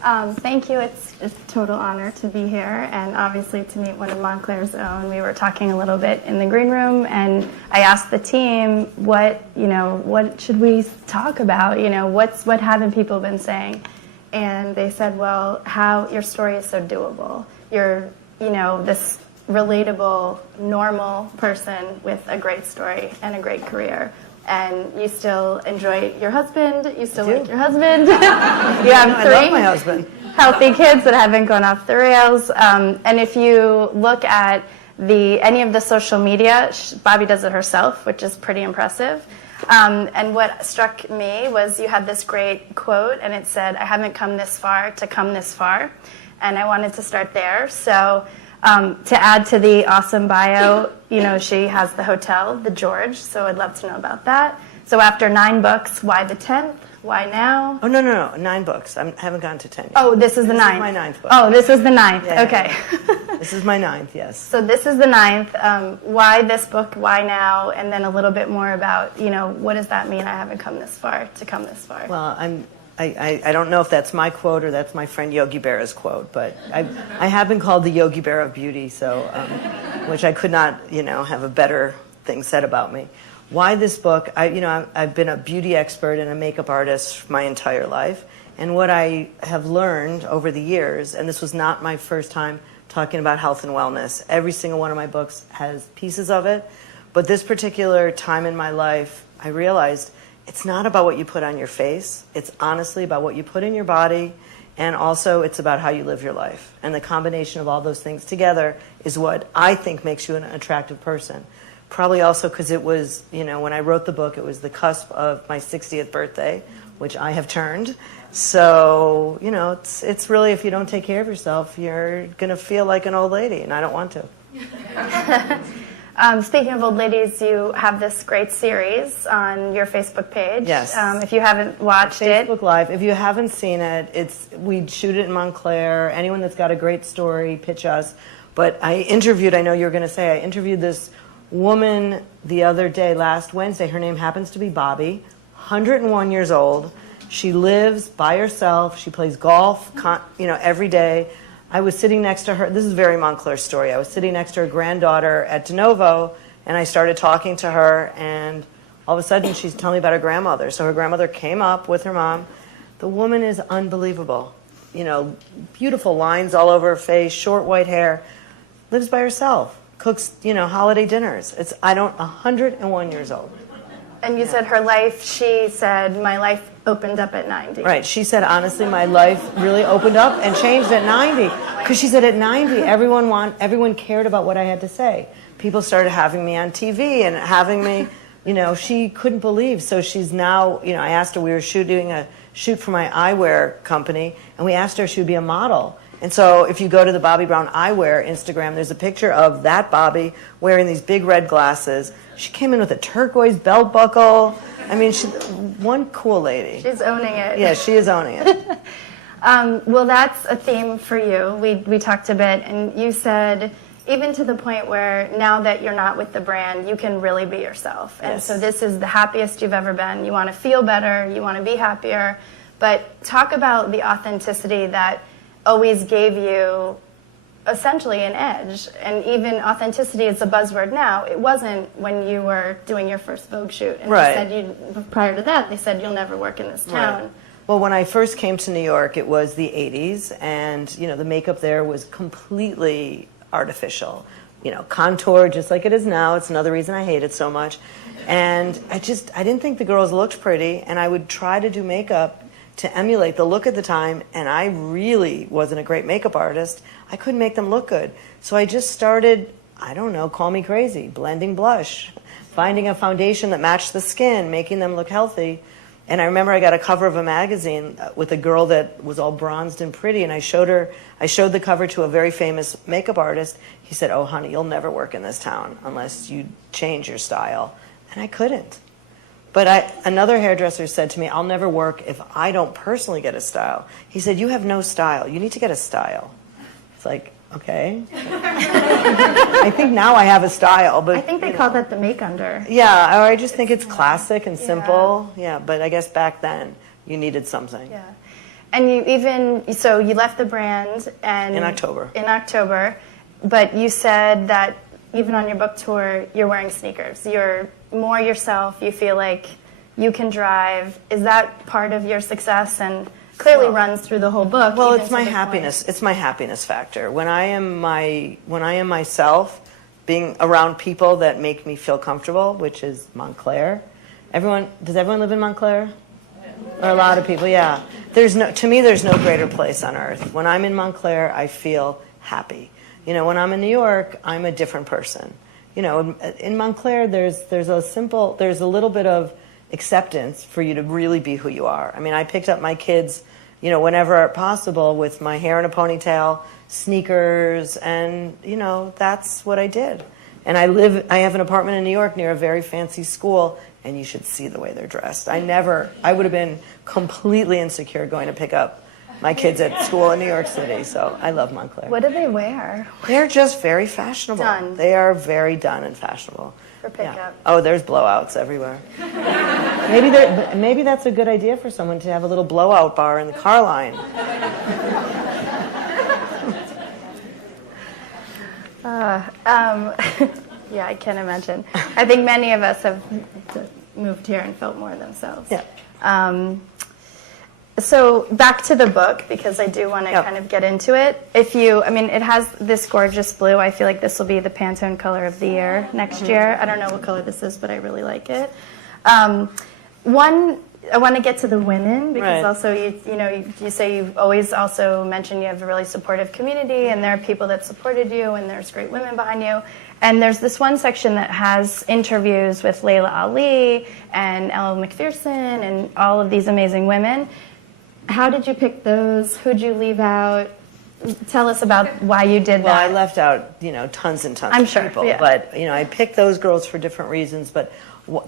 Thank you. It's a total honor to be here and obviously to meet one of Montclair's own. We were talking a little bit in the green room, and I asked the team, what should we talk about? What haven't people been saying? And they said, well, how your story is so doable. You're, this relatable, normal person with a great story and a great career. And you still enjoy your husband. You still like your husband. You have three I love my husband. Healthy kids that haven't gone off the rails. And if you look at any of the social media, Bobbi does it herself, which is pretty impressive. And what struck me was you had this great quote, and it said, "I haven't come this far to come this far." And I wanted to start there. So to add to the awesome bio, she has the hotel, the George, so I'd love to know about that. So after 9 books, why the 10th? Why now? Oh, no, 9 books. I haven't gone to 10 yet. Oh, this is the 9th. This is my 9th book. Oh, this is the 9th. Yeah, okay. Yeah. This is my 9th, yes. So this is the 9th. Why this book? Why now? And then a little bit more about, what does that mean? I haven't come this far to come this far. Well, I don't know if that's my quote or that's my friend Yogi Berra's quote, but I have been called the Yogi Berra of beauty, so which I could not, have a better thing said about me. Why this book? I've been a beauty expert and a makeup artist my entire life, and what I have learned over the years, and this was not my first time talking about health and wellness. Every single one of my books has pieces of it, but this particular time in my life, I realized it's not about what you put on your face. It's honestly about what you put in your body, and also it's about how you live your life. And the combination of all those things together is what I think makes you an attractive person. Probably also because it was, when I wrote the book, it was the cusp of my 60th birthday, which I have turned. So, it's really, if you don't take care of yourself, you're going to feel like an old lady, and I don't want to. Speaking of old ladies, you have this great series on your Facebook page. Yes. If you haven't watched Facebook Live. If you haven't seen it, we shoot it in Montclair. Anyone that's got a great story, pitch us. But I know you were going to say, I interviewed this woman the other day, last Wednesday. Her name happens to be Bobbi, 101 years old. She lives by herself. She plays golf, every day. I was sitting next to her. This is a very Montclair story. I was sitting next to her granddaughter at De Novo, and I started talking to her, and all of a sudden she's telling me about her grandmother. So her grandmother came up with her mom. The woman is unbelievable. Beautiful lines all over her face, short white hair, lives by herself, cooks, holiday dinners. 101 years old. And you said her life, she said, my life opened up at 90. Right. She said, honestly, my life really opened up and changed at 90. Because she said at 90, everyone cared about what I had to say. People started having me on TV and having me, she couldn't believe. So she's now, I asked her, we were doing a shoot for my eyewear company, and we asked her if she would be a model. And so if you go to the Bobbi Brown Eyewear Instagram, there's a picture of that Bobbi wearing these big red glasses. She came in with a turquoise belt buckle. I mean, one cool lady. She's owning it. Yeah, she is owning it. Well, that's a theme for you. We talked a bit, and you said, even to the point where now that you're not with the brand, you can really be yourself. And so this is the happiest you've ever been. You want to feel better. You want to be happier. But talk about the authenticity that always gave you essentially an edge. And even authenticity is a buzzword now. It wasn't when you were doing your first Vogue shoot. And right. They said prior to that, they said you'll never work in this town. Right. Well, when I first came to New York, it was the 80s, and the makeup there was completely artificial. Contoured just like it is now. It's another reason I hate it so much. And I didn't think the girls looked pretty, and I would try to do makeup to emulate the look at the time, and I really wasn't a great makeup artist. I couldn't make them look good. So I just started, call me crazy, blending blush, finding a foundation that matched the skin, making them look healthy. And I remember I got a cover of a magazine with a girl that was all bronzed and pretty, and I showed the cover to a very famous makeup artist. He said, "Oh, honey, you'll never work in this town unless you change your style." And I couldn't. But another hairdresser said to me, "I'll never work if I don't personally get a style." He said, "You have no style. You need to get a style." It's like, okay. I think now I have a style, but I think they call that the make under. Yeah, or I just think it's classic and simple. Yeah, but I guess back then you needed something. Yeah. And you left the brand and In October. In October, but you said that even on your book tour, you're wearing sneakers. You're more yourself. You feel like you can drive. Is that part of your success? And clearly runs through the whole book. Well, it's my happiness. It's my happiness factor. When I am myself, being around people that make me feel comfortable, which is Montclair. Does everyone live in Montclair? Or a lot of people, yeah. To me, there's no greater place on earth. When I'm in Montclair, I feel happy. When I'm in New York, I'm a different person. In Montclair, there's a little bit of acceptance for you to really be who you are. I mean, I picked up my kids, whenever possible with my hair in a ponytail, sneakers, and, that's what I did. And I have an apartment in New York near a very fancy school, and you should see the way they're dressed. I would have been completely insecure going to pick up my kids at school in New York City, so I love Montclair. What do they wear? They're just very fashionable. Done. They are very done and fashionable. For pickup. Yeah. Oh, there's blowouts everywhere. Maybe that's a good idea for someone to have a little blowout bar in the car line. Yeah, I can imagine. I think many of us have moved here and felt more themselves. Yeah. So back to the book, because I do want to kind of get into it. It has this gorgeous blue. I feel like this will be the Pantone color of the year next year. I don't know what color this is, but I really like it. I want to get to the women, because also you say you've always also mentioned you have a really supportive community, and there are people that supported you, and there's great women behind you. And there's this one section that has interviews with Layla Ali and Elle Macpherson and all of these amazing women. How did you pick those? Who'd you leave out? Tell us about why you did that. Well, I left out, tons and tons of people. Yeah. But, I picked those girls for different reasons. But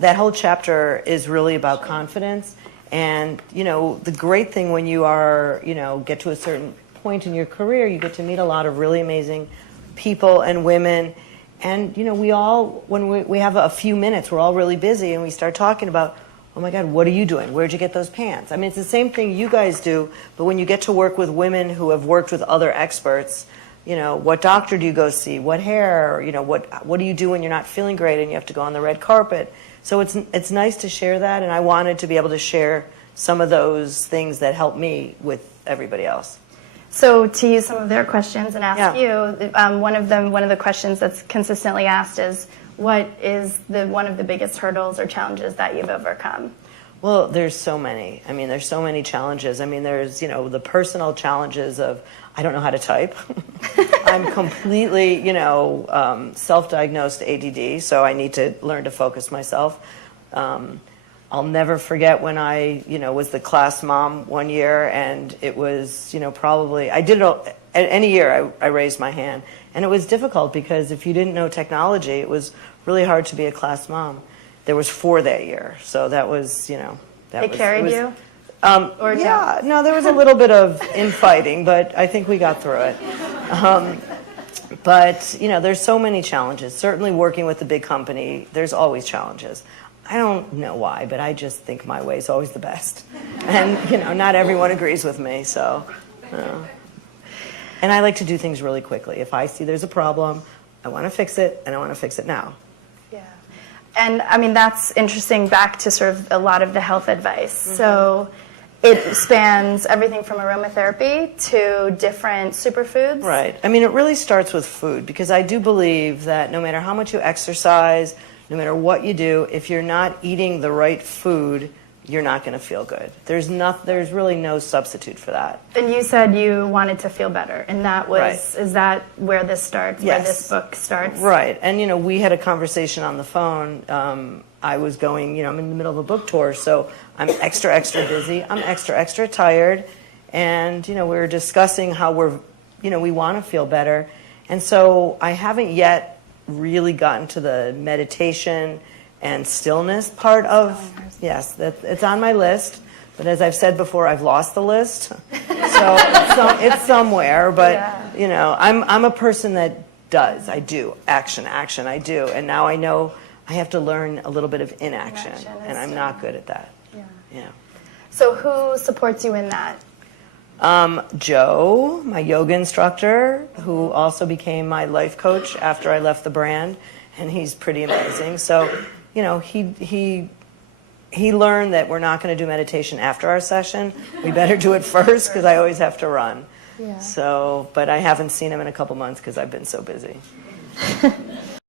that whole chapter is really about confidence. And, the great thing when you are, get to a certain point in your career, you get to meet a lot of really amazing people and women. And, we all, when we have a few minutes, we're all really busy, and we start talking about, oh my God, what are you doing? Where'd you get those pants? I mean, it's the same thing you guys do, but when you get to work with women who have worked with other experts, what doctor do you go see? What hair? What do you do when you're not feeling great and you have to go on the red carpet? So it's nice to share that, and I wanted to be able to share some of those things that help me with everybody else. So to use some of their questions and ask you, one of the questions that's consistently asked is, what is one of the biggest hurdles or challenges that you've overcome? Well, there's so many. I mean, there's so many challenges. I mean, there's, the personal challenges of, I don't know how to type. I'm completely, self-diagnosed ADD, so I need to learn to focus myself. I'll never forget when I, was the class mom one year, and it was, probably, I did it any year I raised my hand. And it was difficult because if you didn't know technology, it was really hard to be a class mom. There was 4 that year, so that was, They carried you? Or yeah, no, there was a little bit of infighting, but I think we got through it. But, there's so many challenges. Certainly working with a big company, there's always challenges. I don't know why, but I just think my way is always the best. And, not everyone agrees with me, so. And I like to do things really quickly. If I see there's a problem, I want to fix it, and I want to fix it now. Yeah. And, that's interesting, back to sort of a lot of the health advice. Mm-hmm. So it spans everything from aromatherapy to different superfoods. Right. It really starts with food, because I do believe that no matter how much you exercise, no matter what you do, if you're not eating the right food, you're not going to feel good. There's really no substitute for that. And you said you wanted to feel better, and that was, right. Is that where this starts, yes. where this book starts? Right. And, we had a conversation on the phone. I was going, I'm in the middle of a book tour, so I'm extra, extra busy. I'm extra, extra tired. And, we were discussing how we want to feel better. And so I haven't yet really gotten to the meditation and stillness part of, yes, it's on my list. But as I've said before, I've lost the list. So it's somewhere. But, yeah. I'm a person that does. I do. Action, I do. And now I know I have to learn a little bit of inaction. And I'm not good at that. Yeah. Yeah. So who supports you in that? Joe, my yoga instructor, who also became my life coach after I left the brand, and he's pretty amazing. So, you know, he learned that we're not going to do meditation after our session. We better do it first because I always have to run. Yeah. So, but I haven't seen him in a couple months because I've been so busy.